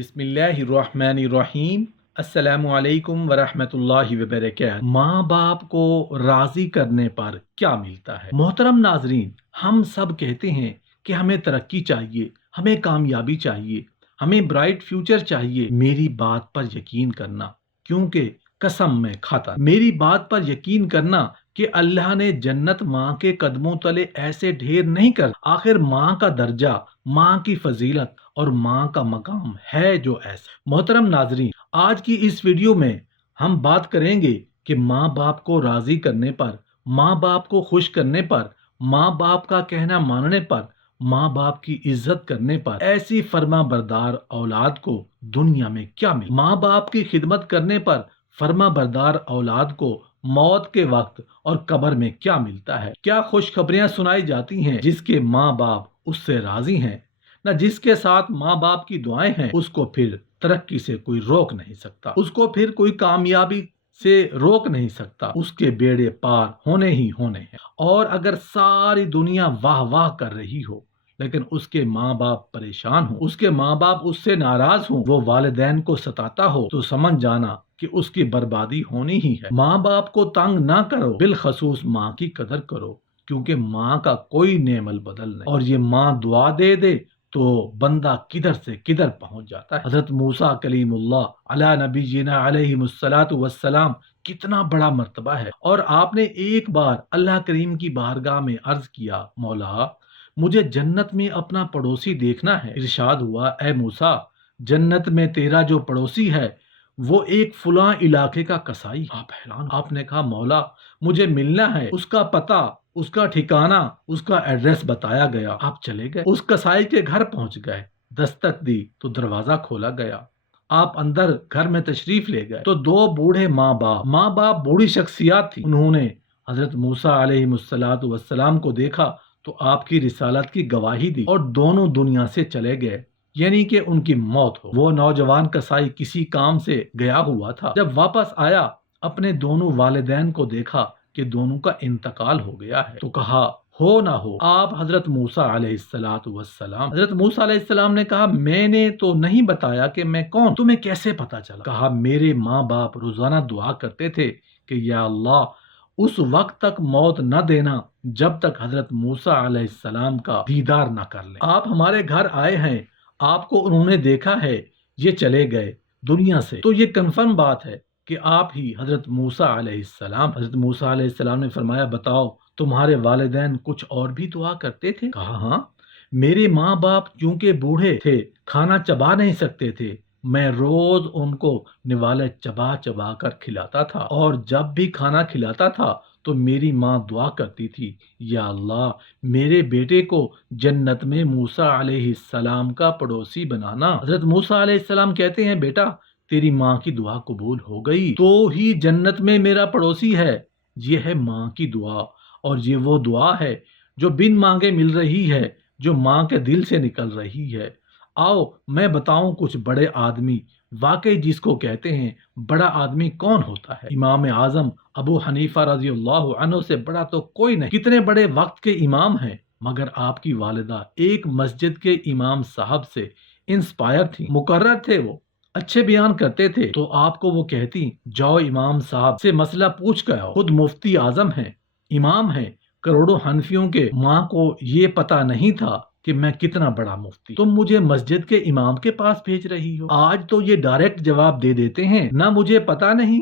बिस्मिल्लाहिर्रहमानिर्रहीम। अस्सलामुअलैकुम वरहमतुल्लाहि वबरकातुहू। माँ बाप को राजी करने पर क्या मिलता है? मोहतरम नाजरीन, हम सब कहते हैं कि हमें तरक्की चाहिए, हमें कामयाबी चाहिए, हमें ब्राइट फ्यूचर चाहिए। मेरी बात पर यकीन करना, क्योंकि कसम मैं खाता, मेरी बात पर यकीन करना कि अल्लाह ने जन्नत माँ के कदमों तले ऐसे ढेर नहीं कर। आखिर माँ का दर्जा, माँ की फजीलत और माँ का मकाम है जो ऐसा। मोहतरम नाजरीन, आज की इस वीडियो में हम बात करेंगे कि माँ बाप को राजी करने पर, माँ बाप को खुश करने पर, माँ बाप का कहना मानने पर, माँ बाप की इज्जत करने पर ऐसी फर्मा बरदार औलाद को दुनिया में क्या मिले। माँ बाप की खिदमत करने पर फर्मा बरदार औलाद को मौत के वक्त और कब्र में क्या मिलता है? क्या खुशखबरियां सुनाई जाती हैं जिसके माँ बाप उससे राजी हैं, न जिसके साथ माँ बाप की दुआएं हैं उसको फिर तरक्की से कोई रोक नहीं सकता, उसको फिर कोई कामयाबी से रोक नहीं सकता। उसके बेड़े पार होने ही होने हैं। और अगर सारी दुनिया वाह वाह कर रही हो लेकिन उसके माँ बाप परेशान हो, उसके माँ बाप उससे नाराज हो, वो वालिदैन को सताता हो, तो समझ जाना कि उसकी बर्बादी होनी ही है। माँ बाप को तंग ना करो, बिलखसूस माँ की कदर करो, क्योंकि माँ का कोई नेमल बदल नहीं। और ये माँ दुआ दे दे तो बंदा किधर से किधर पहुंच जाता है। हजरत मूसा कलीमुल्लाह अला नबीना अलैहिमुस्सलातु वस्सलाम कितना बड़ा मर्तबा है। और आपने एक बार अल्लाह करीम की बारगाह में अर्ज किया, मौला मुझे जन्नत में अपना पड़ोसी देखना है। इरशाद हुआ, ए मूसा, जन्नत में तेरा जो पड़ोसी है वो एक फुला इलाके का कसाई। आप हैरान। आपने कहा, मौला मुझे मिलना है, उसका पता, उसका ठिकाना, उसका एड्रेस बताया गया। आप चले गए, उस कसाई के घर पहुंच गए, दस्तक दी तो दरवाजा खोला गया। आप अंदर घर में तशरीफ ले गए तो दो बूढ़े माँ बाप बूढ़ी शख्सियात थी। उन्होंने हजरत मूसा अलैहिस्सलातु वस्सलाम को देखा तो आपकी रिसालत की गवाही दी और दोनों दुनिया से चले गए, यानी कि उनकी मौत हो। वो नौजवान कसाई किसी काम से गया हुआ था, जब वापस आया अपने दोनों वालिदैन को देखा कि दोनों का इंतकाल हो गया है, तो कहा, हो ना हो आप हजरत मूसा अलैहिस्सलातु वस्सलाम। हजरत मूसा अलैहिस्सलाम ने कहा, मैंने तो नहीं बताया कि मैं कौन, तुम्हें कैसे पता चला? कहा, मेरे माँ बाप रोजाना दुआ करते थे कि या अल्लाह उस वक्त तक मौत न देना जब तक हजरत मूसा अलैहिस्सलाम का दीदार न कर ले। आप हमारे घर आए हैं, आपको उन्होंने देखा है, ये चले गए दुनिया से, तो ये कंफर्म बात है कि आप ही हजरत मूसा अलैहिस्सलाम। हजरत मूसा अलैहिस्सलाम ने फरमाया, बताओ तुम्हारे वालिदैन कुछ और भी दुआ करते थे? कहा, हाँ, मेरे माँ बाप क्योंकि बूढ़े थे, खाना चबा नहीं सकते थे, मैं रोज उनको निवाले चबा चबा कर खिलाता था, और जब भी खाना खिलाता था तो मेरी माँ दुआ करती थी, या अल्लाह मेरे बेटे को जन्नत में मूसा अलैहिस्सलाम का पड़ोसी बनाना। हजरत मूसा अलैहिस्सलाम कहते हैं, बेटा तेरी माँ की दुआ कबूल हो गई तो ही जन्नत में मेरा पड़ोसी है। ये है माँ की दुआ, और ये वो दुआ है जो बिन मांगे मिल रही है, जो माँ के दिल से निकल रही है। आओ मैं बताऊं कुछ बड़े आदमी, वाकई जिसको कहते हैं बड़ा आदमी कौन होता है। इमाम आजम अबू हनीफा रज़ियल्लाहु अन्हु से बड़ा तो कोई नहीं। कितने बड़े वक्त के इमाम हैं, मगर आपकी वालिदा एक मस्जिद के इमाम साहब से इंस्पायर थी, मुकर्रर थे, वो अच्छे बयान करते थे, तो आपको वो कहती, जाओ इमाम साहब से मसला पूछ कर आओ। खुद मुफ्ती आजम है, इमाम है, करोड़ों हनफियों के माँ को ये पता नहीं था कि मैं कितना बड़ा मुफ्ती, तुम मुझे मस्जिद के इमाम के पास भेज रही हो। आज तो ये डायरेक्ट जवाब दे देते हैं, ना मुझे पता नहीं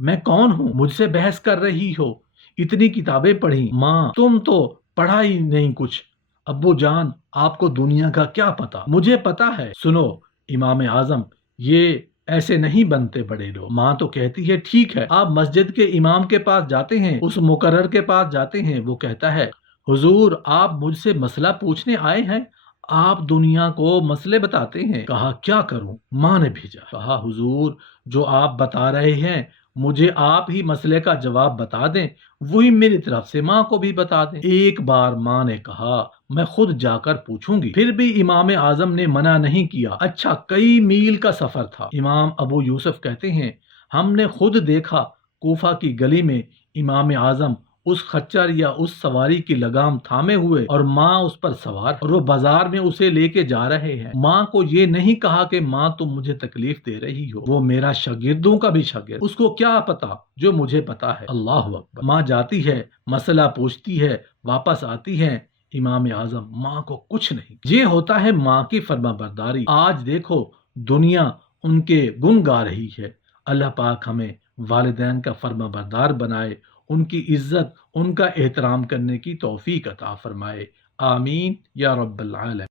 मैं कौन हूँ, मुझसे बहस कर रही हो, इतनी किताबें पढ़ी, माँ तुम तो पढ़ा ही नहीं कुछ, अब्बू जान आपको दुनिया का क्या पता, मुझे पता है। सुनो इमाम आजम, ये ऐसे नहीं बनते बड़े लोग। माँ तो कहती है, ठीक है, आप मस्जिद के इमाम के पास जाते हैं, उस मुकर्रर के पास जाते हैं, वो कहता है, हुजूर आप मुझसे मसला पूछने आए हैं, आप दुनिया को मसले बताते हैं। कहा, क्या करूं? माँ ने भेजा। कहा, हुजूर जो आप बता रहे हैं मुझे आप ही मसले का जवाब बता दें, वही मेरी तरफ से माँ को भी बता दें। एक बार माँ ने कहा, मैं खुद जाकर पूछूंगी। फिर भी इमाम आजम ने मना नहीं किया। अच्छा, कई मील का सफर था। इमाम अबू यूसुफ कहते हैं, हमने खुद देखा कूफा की गली में इमाम आजम उस खच्चर या उस सवारी की लगाम थामे हुए और माँ उस पर सवार और वो बाजार में उसे लेके जा रहे हैं। माँ को ये नहीं कहा कि माँ तुम मुझे तकलीफ दे रही हो, वो मेरा शागिर्दों का भी शागिर्द, उसको क्या पता जो मुझे पता है। अल्लाह अकबर। माँ जाती है, मसला पूछती है, वापस आती है, इमाम आजम माँ को कुछ नहीं। ये होता है माँ की फर्माबरदारी। आज देखो दुनिया उनके गुण गा रही है। अल्लाह पाक हमें वालिदैन का फर्माबरदार बनाए, उनकी इज्जत, उनका एहतराम करने की तौफीक अता फरमाए। आमीन या रब्बल आलमीन।